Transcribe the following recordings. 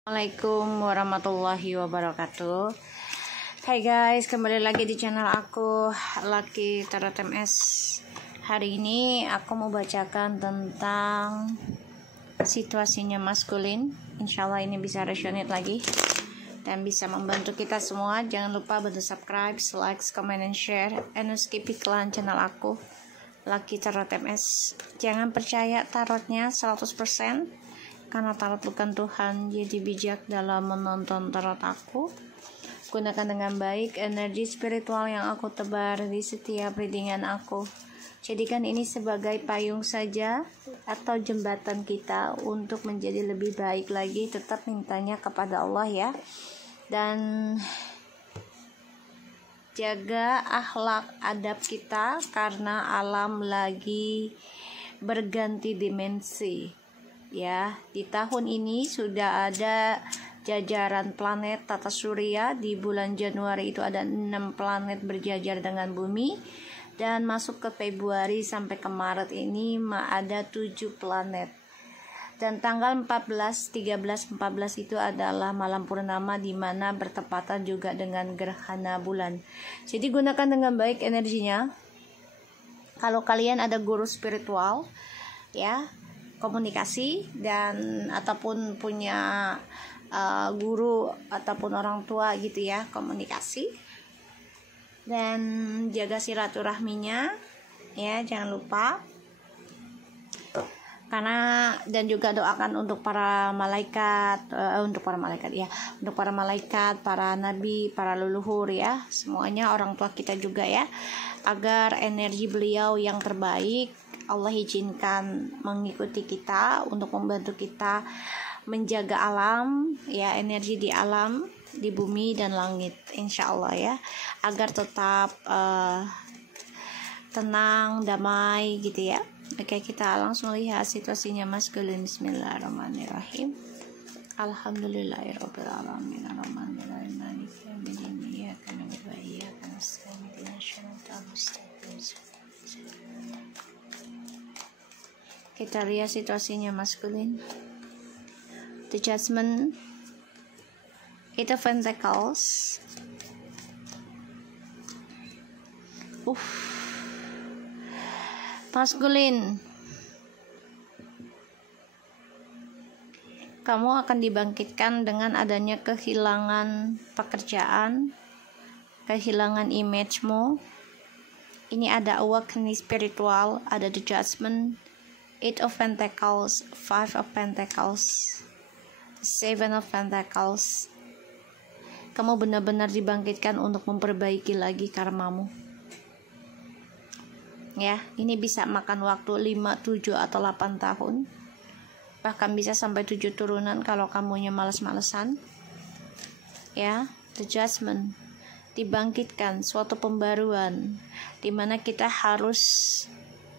Assalamualaikum warahmatullahi wabarakatuh. Hai guys, kembali lagi di channel aku Lucky Tarot MS. Hari ini aku mau bacakan tentang situasinya maskulin. Insyaallah ini bisa resonate lagi dan bisa membantu kita semua. Jangan lupa bantu subscribe, like, comment, and share, and skip iklan channel aku Lucky Tarot MS. Jangan percaya tarotnya 100%, karena tarot bukan Tuhan. Jadi bijak dalam menonton tarot aku. Gunakan dengan baik energi spiritual yang aku tebar di setiap readingan aku. Jadikan ini sebagai payung saja atau jembatan kita untuk menjadi lebih baik lagi. Tetap mintanya kepada Allah ya. Dan jaga akhlak adab kita karena alam lagi berganti dimensi. Ya, di tahun ini sudah ada jajaran planet tata surya. Di bulan Januari itu ada 6 planet berjajar dengan bumi, dan masuk ke Februari sampai ke Maret ini ada 7 planet. Dan tanggal 14, 13, 14 itu adalah malam purnama, di mana bertepatan juga dengan gerhana bulan. Jadi gunakan dengan baik energinya. Kalau kalian ada guru spiritual ya, komunikasi, dan ataupun punya guru ataupun orang tua gitu ya, komunikasi. Dan jaga silaturahminya ya, jangan lupa. Karena dan juga doakan untuk para malaikat, untuk para malaikat, para nabi, para leluhur ya, semuanya orang tua kita juga ya, agar energi beliau yang terbaik Allah izinkan mengikuti kita untuk membantu kita menjaga alam ya, energi di alam, di bumi dan langit, insya Allah ya, agar tetap tenang, damai gitu ya. Oke, kita langsung lihat situasinya maskulin. Bismillahirrahmanirrahim. Alhamdulillahirabbil alamin, arrahmanirrahim, maliki yaumiddin, iyyaka na'budu wa iyyaka nasta'in, ihdinas siratal mustaqim. Kita lihat situasinya maskulin. The Judgment, Eight of Pentacles. Maskulin, kamu akan dibangkitkan dengan adanya kehilangan pekerjaan, kehilangan image-mu. Ini ada awakening spiritual, ada The Judgment, Eight of Pentacles, Five of Pentacles, Seven of Pentacles. Kamu benar-benar dibangkitkan untuk memperbaiki lagi karmamu. Ya, ini bisa makan waktu 5, 7, atau 8 tahun. Bahkan bisa sampai 7 turunan kalau kamunya males-malesan. Ya, The Judgment, dibangkitkan suatu pembaruan, dimana kita harus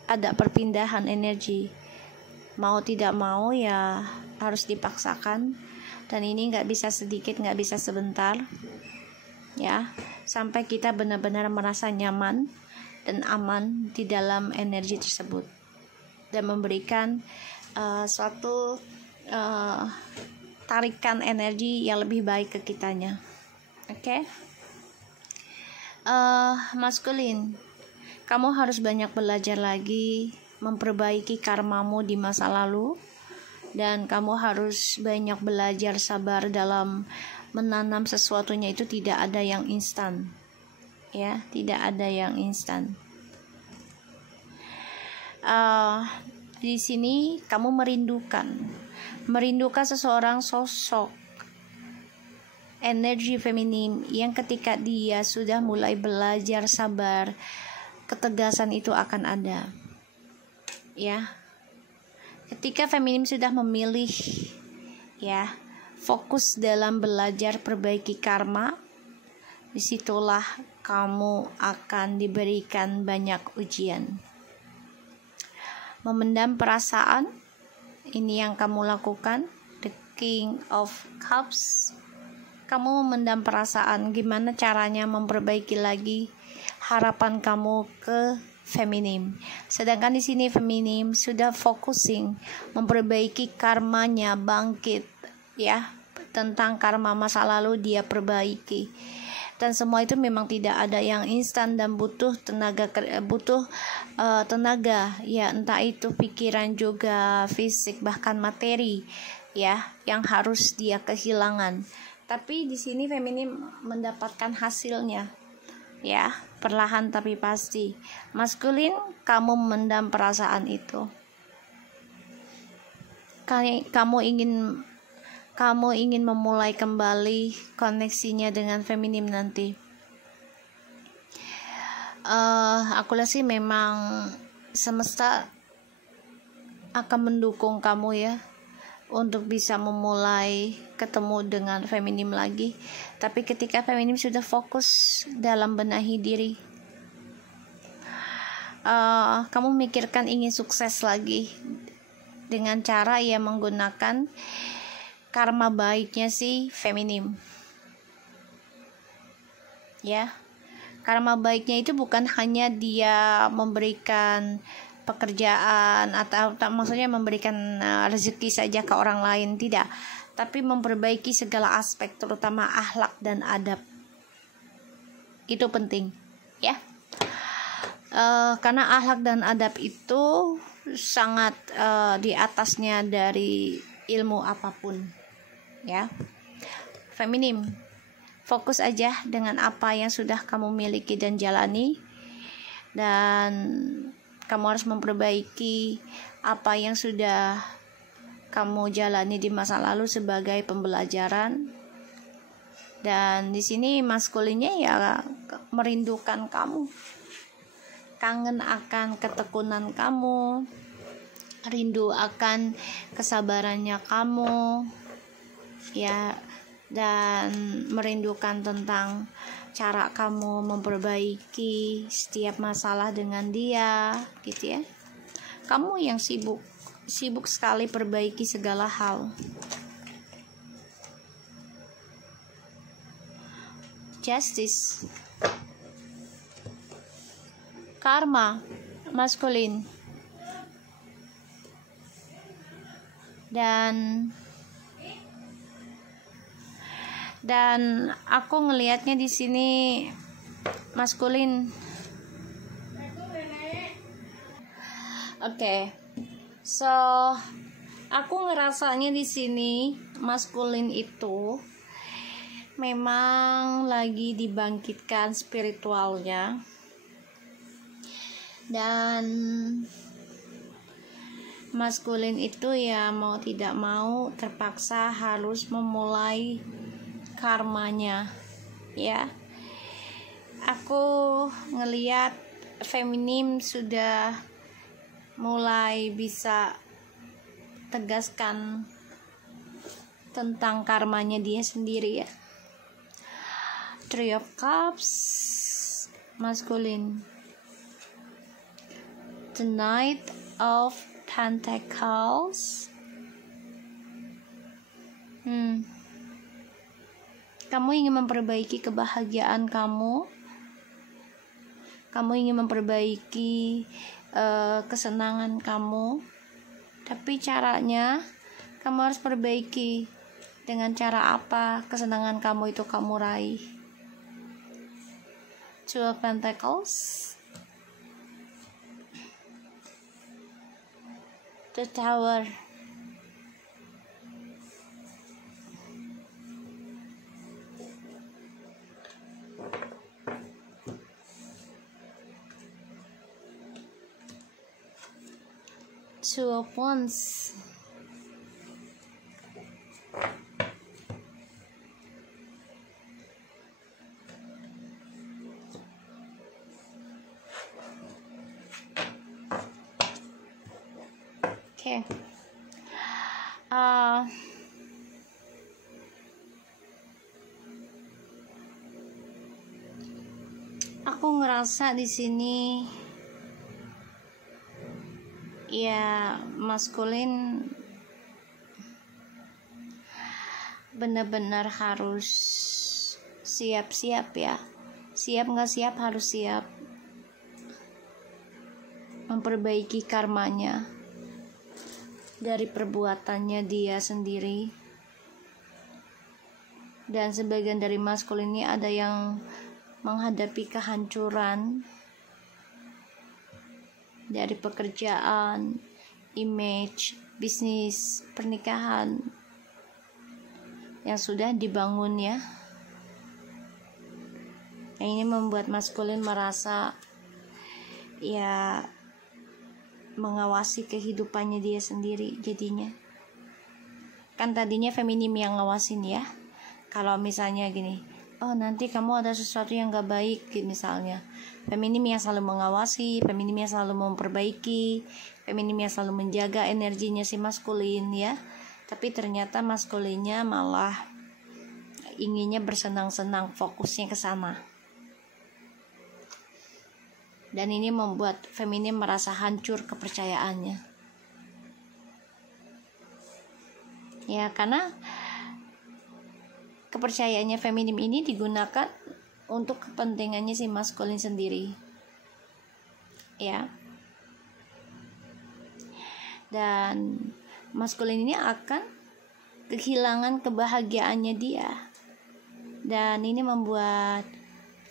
ada perpindahan energi. Mau tidak mau ya harus dipaksakan. Dan ini gak bisa sedikit, gak bisa sebentar. Ya, sampai kita benar-benar merasa nyaman dan aman di dalam energi tersebut, dan memberikan suatu tarikan energi yang lebih baik ke kitanya. Oke. Maskulin, kamu harus banyak belajar lagi, memperbaiki karmamu di masa lalu, dan kamu harus banyak belajar sabar dalam menanam sesuatunya. Itu tidak ada yang instan. Ya, tidak ada yang instan. Di sini kamu merindukan seseorang sosok energi feminim yang ketika dia sudah mulai belajar sabar, ketegasan itu akan ada. Ya, ketika feminim sudah memilih ya, fokus dalam belajar perbaiki karma, disitulah kamu akan diberikan banyak ujian. Memendam perasaan, ini yang kamu lakukan. The King of Cups, kamu memendam perasaan. Gimana caranya memperbaiki lagi harapan kamu ke feminim. Sedangkan di sini feminim sudah focusing memperbaiki karmanya, bangkit ya, tentang karma masa lalu dia perbaiki. Dan semua itu memang tidak ada yang instan dan butuh tenaga ya, entah itu pikiran juga fisik bahkan materi ya yang harus dia kehilangan. Tapi di sini feminim mendapatkan hasilnya ya, perlahan tapi pasti. Maskulin, kamu mendam perasaan itu. Kamu ingin memulai kembali koneksinya dengan feminim nanti. Aku lihat sih memang semesta akan mendukung kamu ya untuk bisa memulai ketemu dengan feminim lagi. Tapi ketika feminim sudah fokus dalam benahi diri, kamu mikirkan ingin sukses lagi dengan cara ya menggunakan karma baiknya si feminim ya. Karma baiknya itu bukan hanya dia memberikan pekerjaan atau maksudnya memberikan rezeki saja ke orang lain, tidak, tapi memperbaiki segala aspek terutama akhlak dan adab. Itu penting ya, karena akhlak dan adab itu sangat di atasnya dari ilmu apapun ya. Feminim, fokus aja dengan apa yang sudah kamu miliki dan jalani, dan kamu harus memperbaiki apa yang sudah kamu jalani di masa lalu sebagai pembelajaran. Dan di sini maskulinnya ya merindukan kamu, kangen akan ketekunan kamu, rindu akan kesabarannya kamu ya, dan merindukan tentang cara kamu memperbaiki setiap masalah dengan dia gitu ya. Kamu yang sibuk sekali perbaiki segala hal. Justice, karma, maskulin. Dan aku ngelihatnya di sini maskulin. Oke. So, aku ngerasanya di sini maskulin itu memang lagi dibangkitkan spiritualnya. Dan maskulin itu ya mau tidak mau terpaksa harus memulai karmanya ya. Aku ngelihat feminim sudah mulai bisa tegaskan tentang karmanya dia sendiri ya. Three of Cups, maskulin. The Knight of Pentacles. Kamu ingin memperbaiki kebahagiaan kamu. Kamu ingin memperbaiki kesenangan kamu. Tapi caranya kamu harus perbaiki. Dengan cara apa kesenangan kamu itu kamu raih? Two of Pentacles. The Tower. Two of Wands. Okay. Aku ngerasa di sini ya maskulin benar-benar harus siap-siap ya. Siap nggak siap harus siap memperbaiki karmanya dari perbuatannya dia sendiri. Dan sebagian dari maskulin ini ada yang menghadapi kehancuran dari pekerjaan, image, bisnis, pernikahan yang sudah dibangun ya. Yang ini membuat maskulin merasa ya mengawasi kehidupannya dia sendiri jadinya. Kan tadinya feminim yang ngawasin ya. Kalau misalnya gini, oh nanti kamu ada sesuatu yang gak baik gitu misalnya. Feminim yang selalu mengawasi, feminim yang selalu memperbaiki, feminim yang selalu menjaga energinya si maskulin ya. Tapi ternyata maskulinnya malah inginnya bersenang-senang, fokusnya ke sana. Dan ini membuat feminim merasa hancur kepercayaannya. Ya, karena kepercayaannya feminim ini digunakan untuk kepentingannya si maskulin sendiri. Ya. Dan maskulin ini akan kehilangan kebahagiaannya dia. Dan ini membuat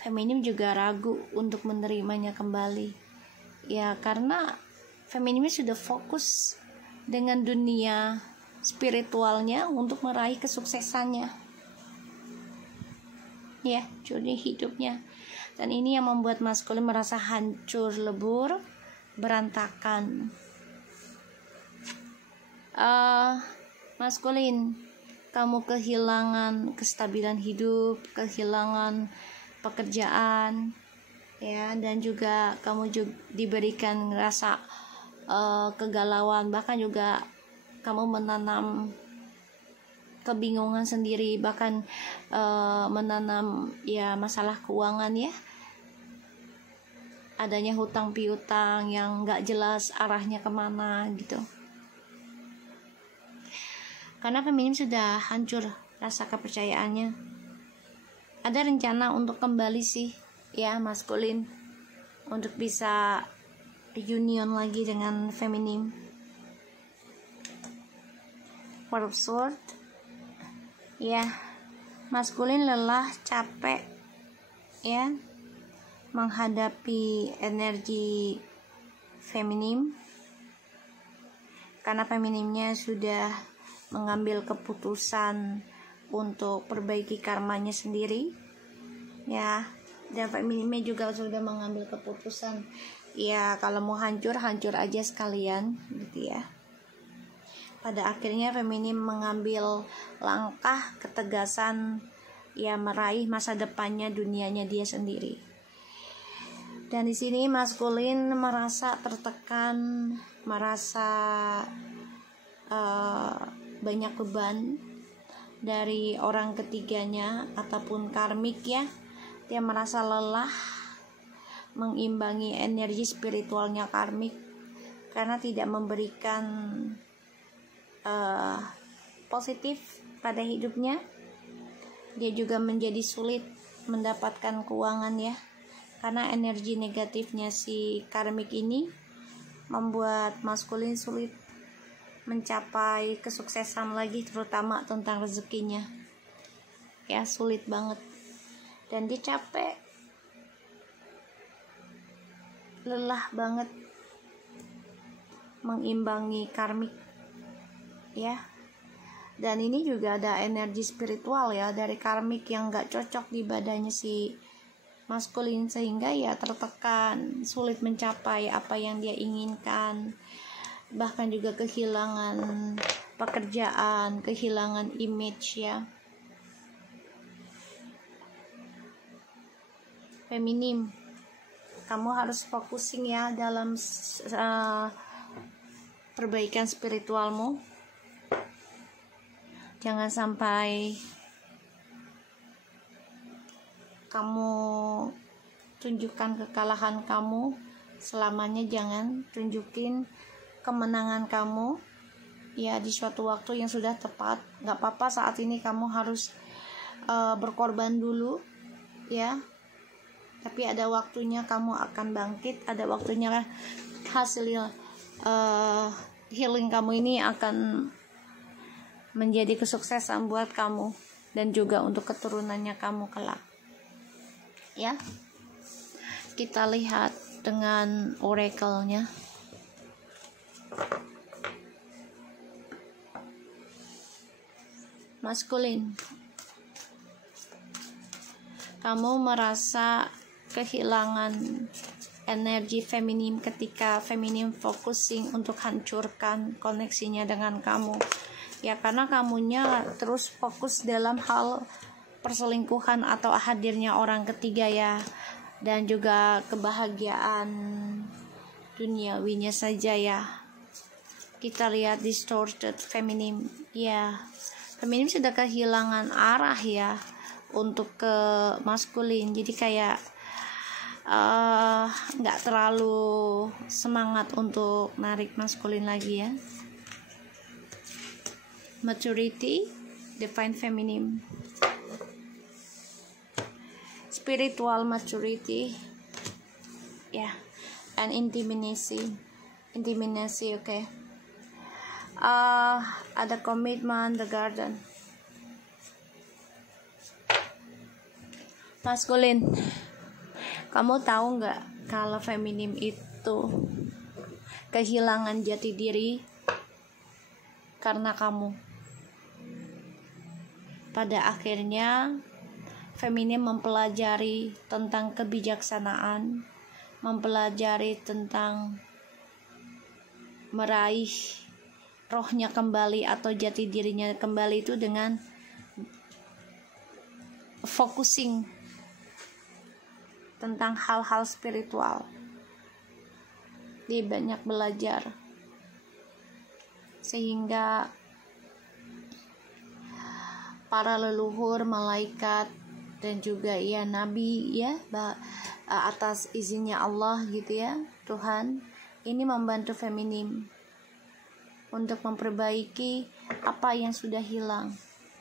feminim juga ragu untuk menerimanya kembali. Ya, karena feminim sudah fokus dengan dunia spiritualnya untuk meraih kesuksesannya. Ya, journey hidupnya. Dan ini yang membuat maskulin merasa hancur lebur, berantakan. Maskulin, kamu kehilangan kestabilan hidup, kehilangan pekerjaan, ya, dan juga kamu juga diberikan rasa kegalauan, bahkan juga kamu menanam kebingungan sendiri, bahkan menanam ya masalah keuangan ya, adanya hutang piutang yang gak jelas arahnya kemana gitu. Karena feminim sudah hancur rasa kepercayaannya. Ada rencana untuk kembali sih ya maskulin, untuk bisa reunion lagi dengan feminim. Four of Swords. Ya, maskulin lelah, capek ya menghadapi energi feminim, karena feminimnya sudah mengambil keputusan untuk perbaiki karmanya sendiri ya, dan feminimnya juga sudah mengambil keputusan ya kalau mau hancur aja sekalian gitu ya. Pada akhirnya feminim mengambil langkah ketegasan ya meraih masa depannya, dunianya dia sendiri. Dan di sini maskulin merasa tertekan, merasa banyak beban dari orang ketiganya ataupun karmik ya. Dia merasa lelah mengimbangi energi spiritualnya karmik karena tidak memberikan positif pada hidupnya. Dia juga menjadi sulit mendapatkan keuangan ya, karena energi negatifnya si karmik ini membuat maskulin sulit mencapai kesuksesan lagi, terutama tentang rezekinya ya, sulit banget. Dan dia capek, lelah banget mengimbangi karmik ya. Dan ini juga ada energi spiritual ya dari karmik yang gak cocok di badannya si maskulin, sehingga ya tertekan, sulit mencapai apa yang dia inginkan, bahkan juga kehilangan pekerjaan, kehilangan image ya. Feminim, kamu harus focusing ya dalam perbaikan spiritualmu. Jangan sampai kamu tunjukkan kekalahan kamu selamanya, jangan tunjukin kemenangan kamu ya di suatu waktu yang sudah tepat. Gak apa-apa saat ini kamu harus berkorban dulu ya, tapi ada waktunya kamu akan bangkit, ada waktunya hasil healing kamu ini akan menjadi kesuksesan buat kamu dan juga untuk keturunannya kamu kelak. Ya, kita lihat dengan oracle-nya. Maskulin, kamu merasa kehilangan energi feminim ketika feminim focusing untuk hancurkan koneksinya dengan kamu. Ya, karena kamunya terus fokus dalam hal perselingkuhan atau hadirnya orang ketiga ya, dan juga kebahagiaan duniawinya saja ya. Kita lihat distorted feminim ya. Feminim sudah kehilangan arah ya untuk ke maskulin, jadi kayak nggak terlalu semangat untuk narik maskulin lagi ya. Maturity, define feminim. Spiritual maturity ya, and intimacy, okay. Ada commitment, the garden. Maskulin, kamu tahu nggak kalau feminim itu kehilangan jati diri karena kamu. Pada akhirnya feminim mempelajari tentang kebijaksanaan, mempelajari tentang meraih rohnya kembali atau jati dirinya kembali itu dengan focusing tentang hal-hal spiritual. Dia banyak belajar sehingga para leluhur, malaikat, dan juga ya nabi ya, atas izinnya Allah gitu ya, Tuhan ini membantu feminim untuk memperbaiki apa yang sudah hilang.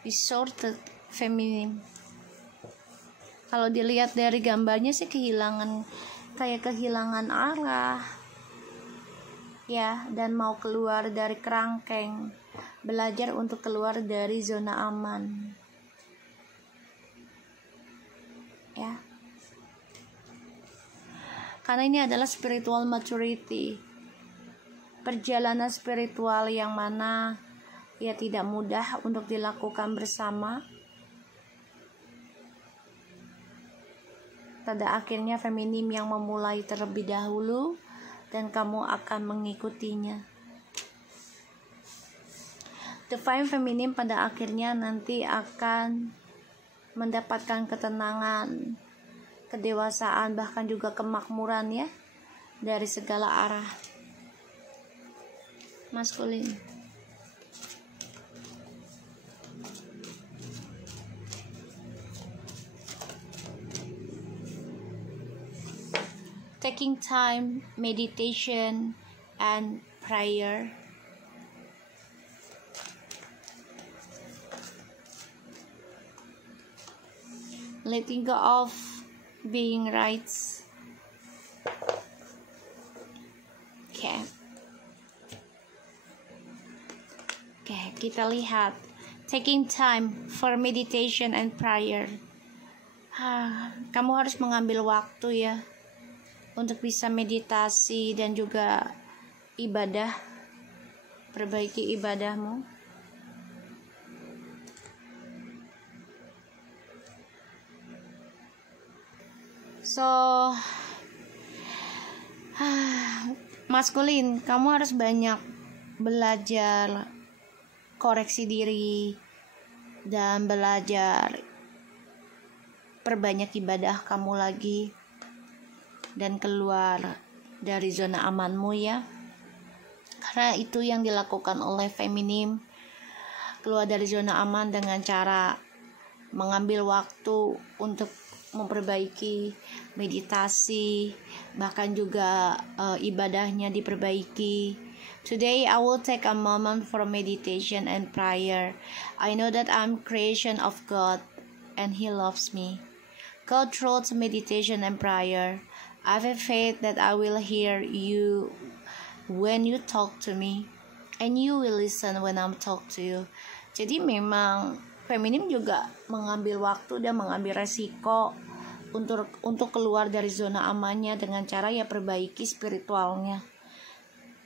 Distorted feminim. Kalau dilihat dari gambarnya sih kehilangan arah ya, dan mau keluar dari kerangkeng, belajar untuk keluar dari zona aman ya, karena ini adalah spiritual maturity, perjalanan spiritual yang mana ya tidak mudah untuk dilakukan bersama. Pada akhirnya feminim yang memulai terlebih dahulu dan kamu akan mengikutinya. Divine feminim pada akhirnya nanti akan mendapatkan ketenangan, kedewasaan, bahkan juga kemakmuran ya, dari segala arah. Maskulin, taking time, meditation, and prayer. Letting go of being right. Okay. Kita lihat taking time for meditation and prayer. Kamu harus mengambil waktu ya untuk bisa meditasi dan juga ibadah, perbaiki ibadahmu. So, maskulin, kamu harus banyak belajar koreksi diri dan belajar perbanyak ibadah kamu lagi dan keluar dari zona amanmu ya, karena itu yang dilakukan oleh feminim, keluar dari zona aman dengan cara mengambil waktu untuk memperbaiki meditasi, bahkan juga ibadahnya diperbaiki. Today I will take a moment for meditation and prayer. I know that I'm creation of God and He loves me. Go through meditation and prayer. I have faith that I will hear you when you talk to me, and you will listen when I'm talk to you. Jadi memang feminim juga mengambil waktu dan mengambil resiko untuk keluar dari zona amannya dengan cara ya perbaiki spiritualnya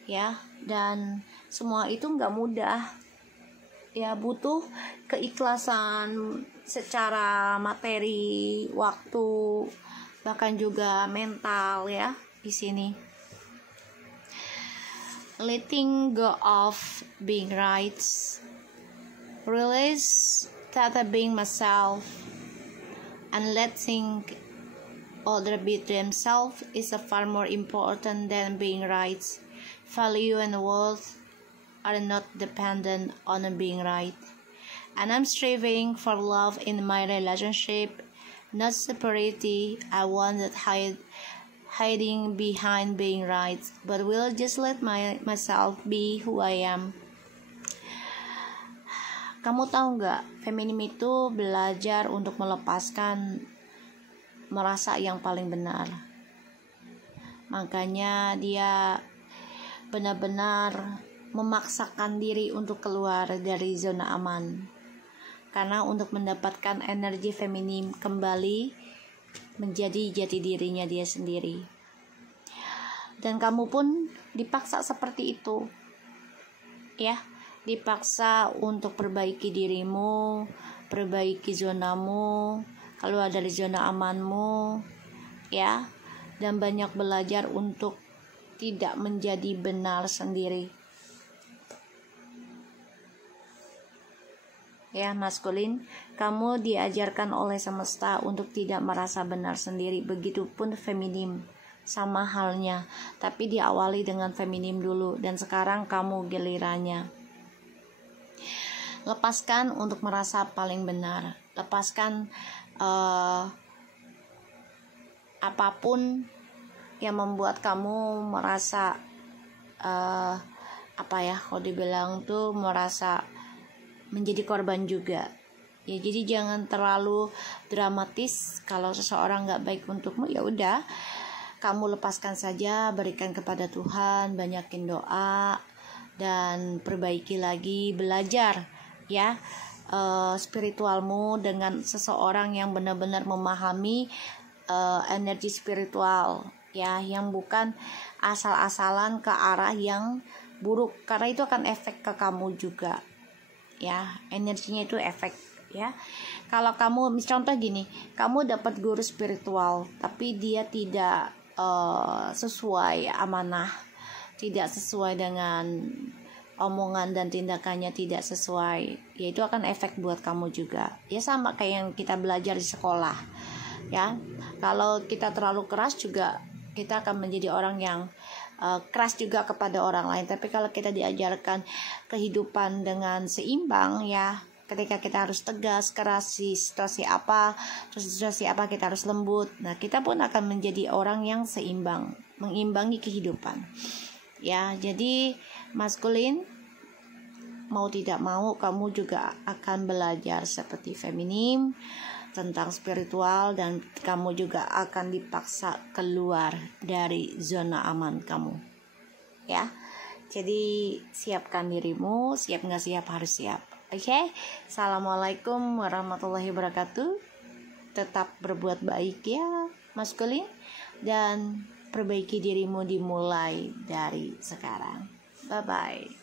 ya. Dan semua itu nggak mudah ya, butuh keikhlasan secara materi, waktu, bahkan juga mental ya di sini. Letting go of being right, release that being myself, and letting other be themselves is far more important than being right. Value and worth are not dependent on being right, and I'm striving for love in my relationship, not separately. I want that hiding behind being right, but will just let myself be who I am. Kamu tahu nggak, feminim itu belajar untuk melepaskan merasa yang paling benar. Makanya dia benar-benar memaksakan diri untuk keluar dari zona aman. Karena untuk mendapatkan energi feminim kembali menjadi jati dirinya dia sendiri. Dan kamu pun dipaksa seperti itu. Ya, dipaksa untuk perbaiki dirimu, perbaiki zonamu, keluar dari zona amanmu, ya. Dan banyak belajar untuk tidak menjadi benar sendiri. Ya, maskulin, kamu diajarkan oleh semesta untuk tidak merasa benar sendiri. Begitupun feminim, sama halnya, tapi diawali dengan feminim dulu, dan sekarang kamu gilirannya. Lepaskan untuk merasa paling benar. Lepaskan apapun yang membuat kamu merasa kalau dibilang tuh merasa menjadi korban juga ya. Jadi jangan terlalu dramatis. Kalau seseorang gak baik untukmu, ya udah, kamu lepaskan saja, berikan kepada Tuhan, banyakin doa, dan perbaiki lagi, belajar ya spiritualmu dengan seseorang yang benar-benar memahami energi spiritual ya, yang bukan asal-asalan ke arah yang buruk, karena itu akan efek ke kamu juga ya, energinya itu efek ya. Kalau kamu contoh gini, kamu dapat guru spiritual tapi dia tidak sesuai amanah, tidak sesuai dengan omongan dan tindakannya tidak sesuai, ya itu akan efek buat kamu juga ya. Sama kayak yang kita belajar di sekolah ya, kalau kita terlalu keras juga kita akan menjadi orang yang keras juga kepada orang lain. Tapi kalau kita diajarkan kehidupan dengan seimbang ya, ketika kita harus tegas, keras di situasi apa, terus di situasi apa kita harus lembut. Nah, kita pun akan menjadi orang yang seimbang, mengimbangi kehidupan. Ya, jadi maskulin, mau tidak mau kamu juga akan belajar seperti feminim tentang spiritual, dan kamu juga akan dipaksa keluar dari zona aman kamu ya. Jadi siapkan dirimu, siap nggak siap harus siap. Oke? Assalamualaikum warahmatullahi wabarakatuh. Tetap berbuat baik ya maskulin, dan perbaiki dirimu dimulai dari sekarang. Bye bye.